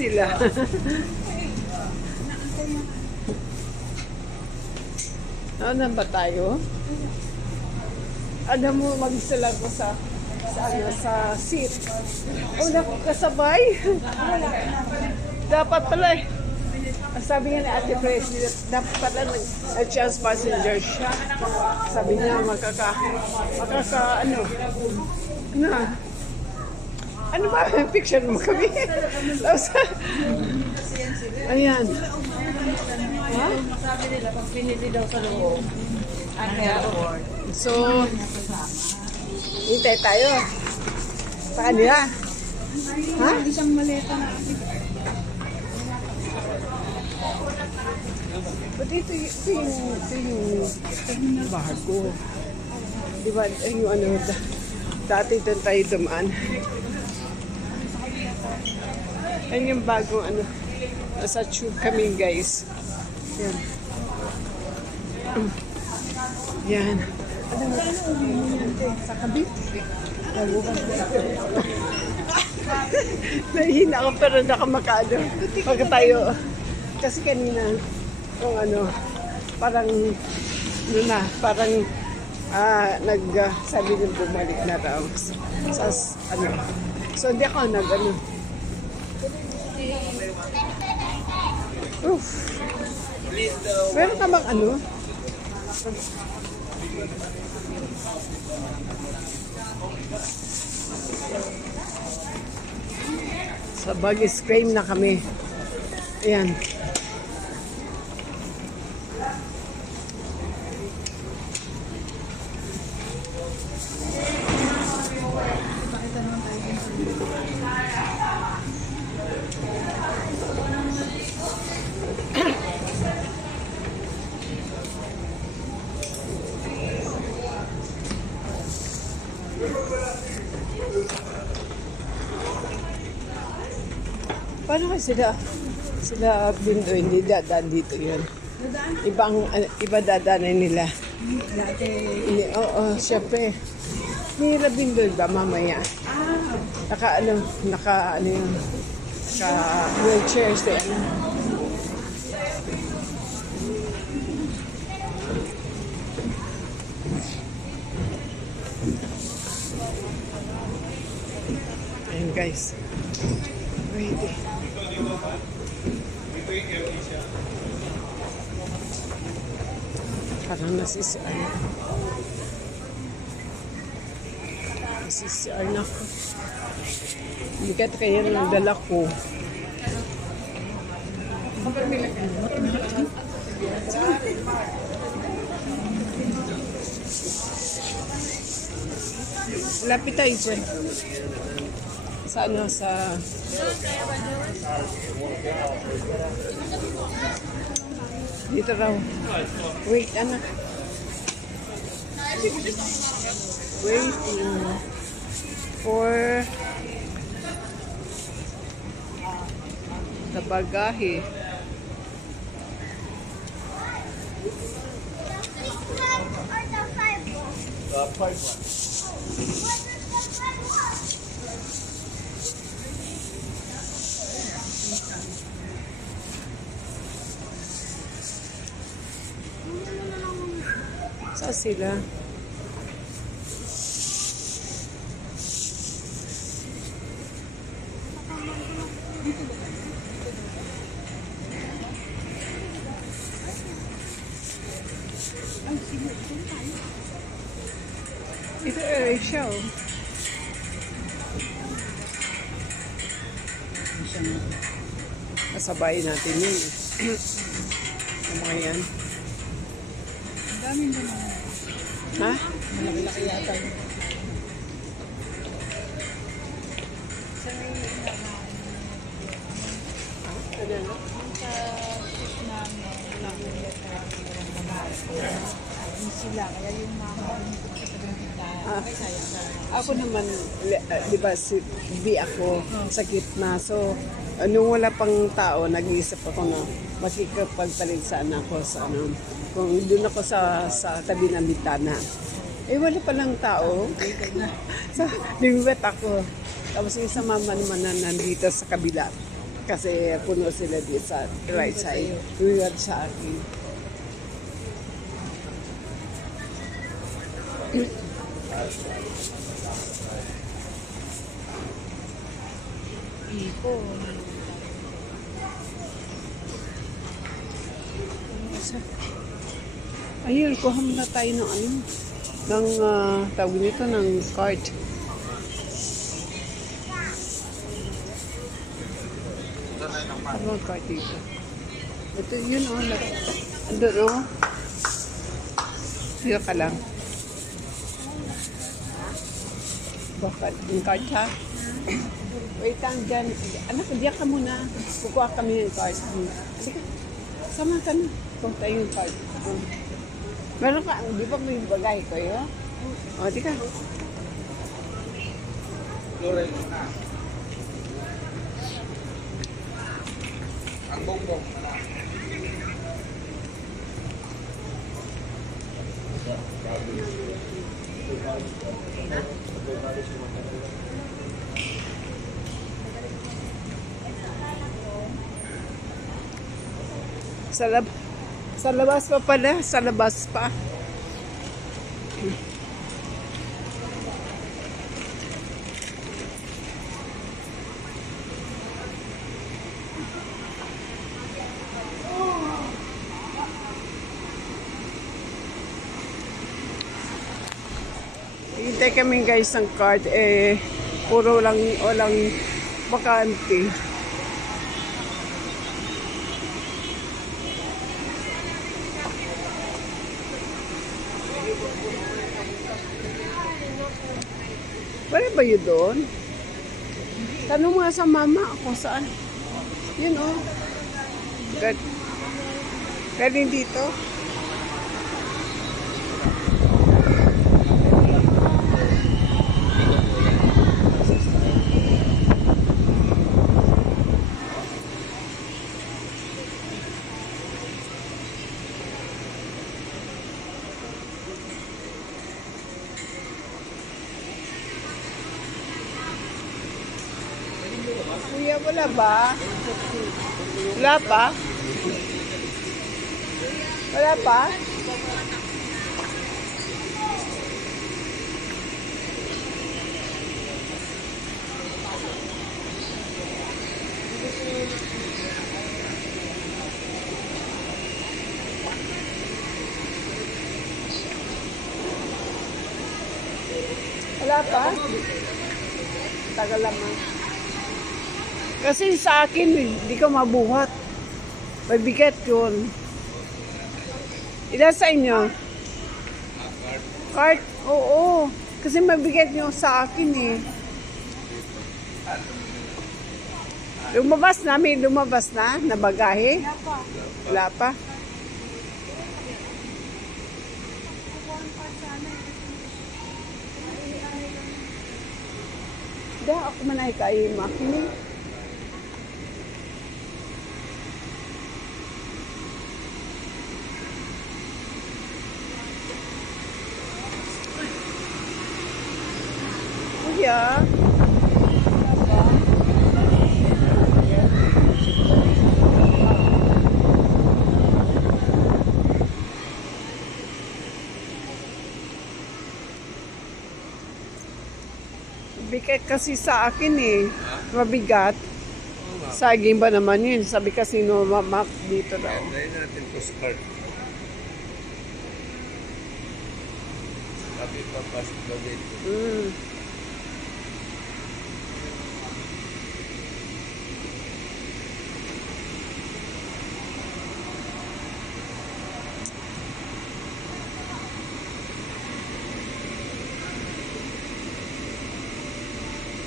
sila. Ano ba tayo? Alam mo, mag-isa ko sa seat. Oh, naku, kasabay. Dapat pala eh. Ang sabi nga ni Ate President, dapat pala nag-chance passenger siya. Sabi niya, ano ba? Picture mo kami. Tapos, ayan. Ha? Sabi nila, pag pinili daw sa loob, ang airport. So, hintay tayo. Sa kanila. Ha? Isang maleta na. But ito yung bago. Diba, yung ano, dati doon tayo dumaan. Yan yung bagong ano, nasa tube kami guys. Yan. Yan. Sa kabit. Nahihina ako pero nakamakado. Pagka tayo, kasi kanina, yung ano, parang sabi nung bumalik na raw sa ano. So hindi ako nag-ano. Oof. Meron ka bang ano? Sa Baguio Cream na kami. Ayan. Paano kayo sila Bindo, hindi dadaan dito yun? Iba dadaanan nila. Oo, syempre. Nila Bindo ba mamaya? Naka wheelchair siya. Ayan guys. Wait. Parang nasisiar na ako. Bigat kaya ng dala ko. Lapit tayo dyan. Sa ano, sa... Dito raw. Wait, anak. Waiting for the bagahe. Saan sila? Ito siya oh. Kasabay natin yun. Ang mga yan. Ang daming naman. Ha? Malaki yata. Sila, kaya yung mama ako naman, di ba, di ako sa gitna. So, nung wala pang tao, nag-iisip ako na makikipagpalit sana ako sa ano, kung doon ako sa tabi ng bitana. Eh, wala palang tao. So, lingwet ako. Tapos yung isa mama naman na nandito sa kabila. Kasi puno sila dito sa right side. Reward sa akin. Ipon. Ayun, kuha muna tayo ng ano, ng tawag nito, ng card. Ano ang card dito? Ito, yun o. Andun o. Dito ka lang. Bakit? Yung card ha? Wait lang dyan. Anak, diyan ka muna. Kukuha kami ng card. Sige. Sama ka na. Kuha tayo yung card. Meron ka, di ba may bagay ko yun? O, di ka. Ang bongbong. Sa labas pa pala. Sa labas pa. Hintay kami guys ng card. Puro lang, walang bakante. Wala ba yun doon? Tanong nga sa mama kung saan. Yun o. Galing dito. Kuya, wala ba? Wala pa? Wala pa? Wala pa? Tagal naman. Kasi sa akin, hindi ka mabuhat. Mabigat yun. Ilan sa inyo? Cart? Oo. Kasi mabigat yun sa akin eh. Lumabas na? May lumabas na? Na bagahe? Wala pa. Da, ako manay kayo makinig. Kuya. Bigat kasi sa akin eh. Mabigat. Saging ba naman yun? Sabi kasi no, mamak dito daw. Dahil natin to start. Sabi pa pasok daw dito.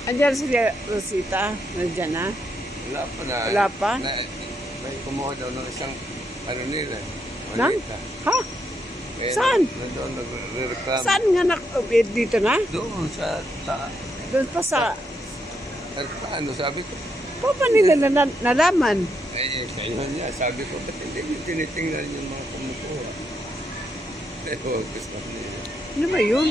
Andiyan si Rosita. Nandiyan na. Wala pa na. Wala pa? May kumuha daw ng isang ano nila. Nang? Malita. Ha? Kaya Saan? Nandoon nagre-reklamo. Saan nga dito na? Doon sa Doon pa sa... ano sabi ko? Pa nila nalaman? Kayo niya, sabi ko, ba't hindi mo tinitingnan yung mga kumukuha? Pero gusto nila. Ano ba yun?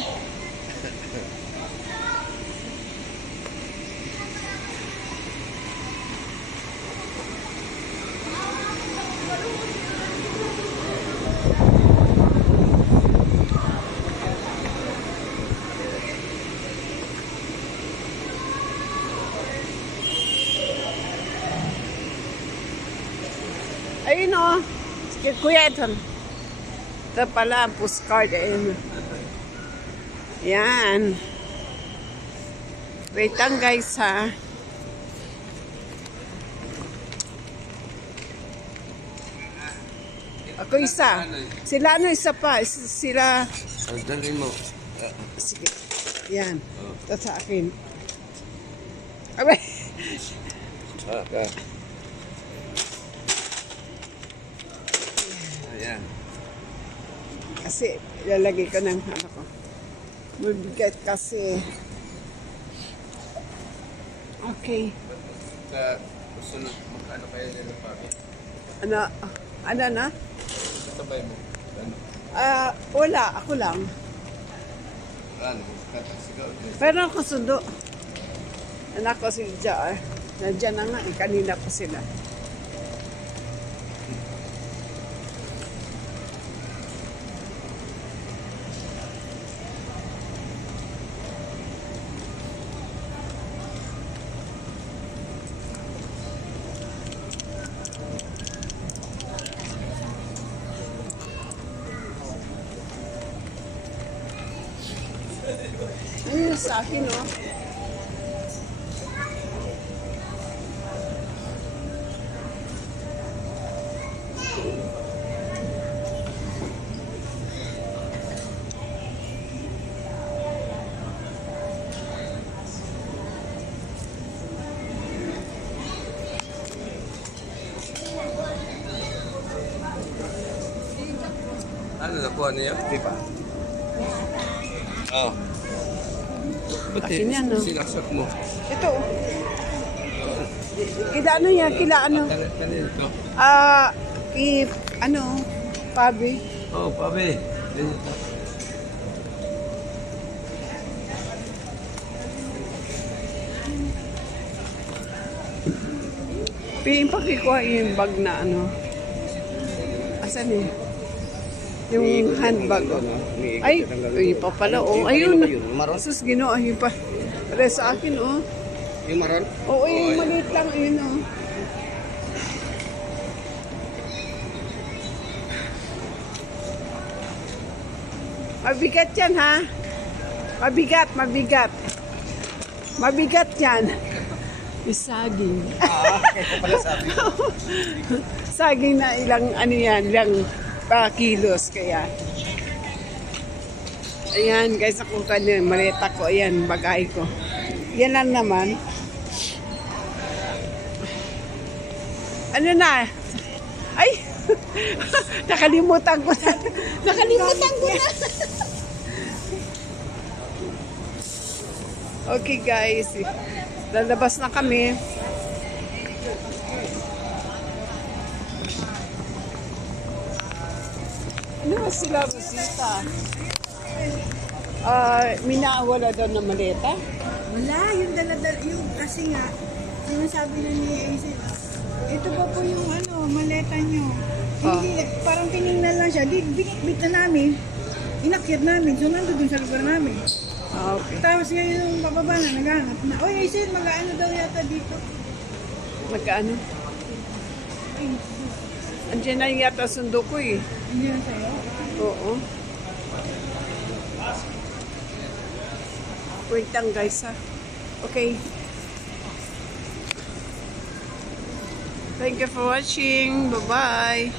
Ayun o. Kuya, ito. Ito pala, postcard. Ayun. Yan. Wait lang guys ha. Ako isa. Sila ano isa pa. Sila. Ang dali mo. Sige. Yan. Ito sa akin. Abay. Ayan. Kasi ilalagay ko ng ano ko. Mabigat kasi. Okay. Susunod, magkano kaya nila papi? Ano na? Sabay mo. Ano? Wala. Ako lang. Ano? Sigaw. Pero ako sundo. Anak ko si Jar. Nandiyan na nga. Kanina pa sila. Ano sa akin, no? Ano nakuha niya? Di ba? Oo. Akin yan, no? Sinaksak mo. Ito. Kila ano yan? Kila ano? Kanil ito. Ano? Pabi. Oo, papi. Ganito. Pakikuha yung bag na ano. Asan eh? Yung handbag. Ay, ay pa pala. Oh, ayun. Sus, ginawa. Ayun pa. Para sa akin, oh. Yung maron? Oo, yung maliit lang. Ayun, oh. Mabigat yan, ha? Mabigat, mabigat. Mabigat yan. Saging. Ito pala sabi. Saging na ilang, ano yan, ilang kilos kaya. Ayan, guys, ako kanina, maleta ko, ayan, bagay ko. Yan lang naman. Ano na? Ay! Nakalimutan ko na. Nakalimutan ko na. Okay, guys. Lalabas na kami. Ano ba sila, Rosita? Minawala daw ng maleta? Wala, yung dala-dala, yung kasi nga, yung sabi na ni Aisy, ito ba po yung ano, maleta nyo? Hindi, parang tinignan lang siya, di bit na namin, inakyat namin, so nandun dun sa lugar namin. Okay. Tapos ngayon yung bababa na, naghanap na, oy Aisy, mag-ano daw yata dito. Magkaano? Andiyan na yata sundo ko eh. Hindi na sa'yo. Oo. Wait lang guys ha. Okay. Thank you for watching. Bye-bye.